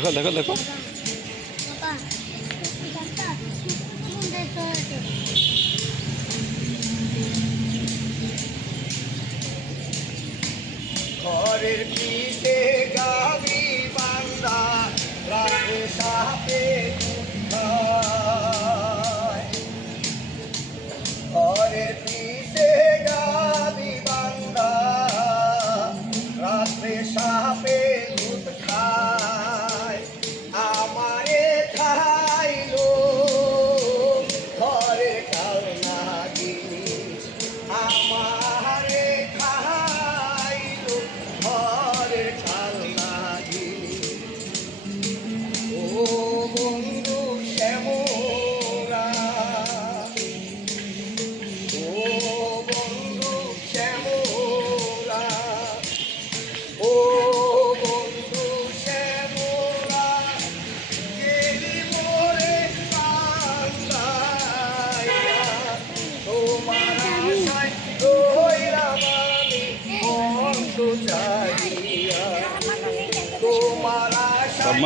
देखो देखो देखो ঘরের পিঠে গাবি বান্দা রাতে সাপে খায়। ঘরের পিঠে গাবি বান্দা রাতে সাপে দুধ খায়। আমারে খাইলো ঘরে কাল নাগিনী, আমারে খাইলো ঘরের কাল নাগিনী। ও বন্ধু শ্যামলা, ও বন্ধু শ্যামলা, ও বন্ধু শ্যামলা, গেলি মোরে কান্দাইয়া। তোমার আশায় রইলাম আমি অন্ধ জাগিয়া, তোমার আশায়